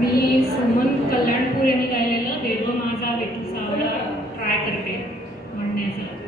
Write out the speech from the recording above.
मी सुमन कल्याणपूर यांनी गायलेलं देव माझा वेठू सावळा ट्राय करते म्हणण्याचा.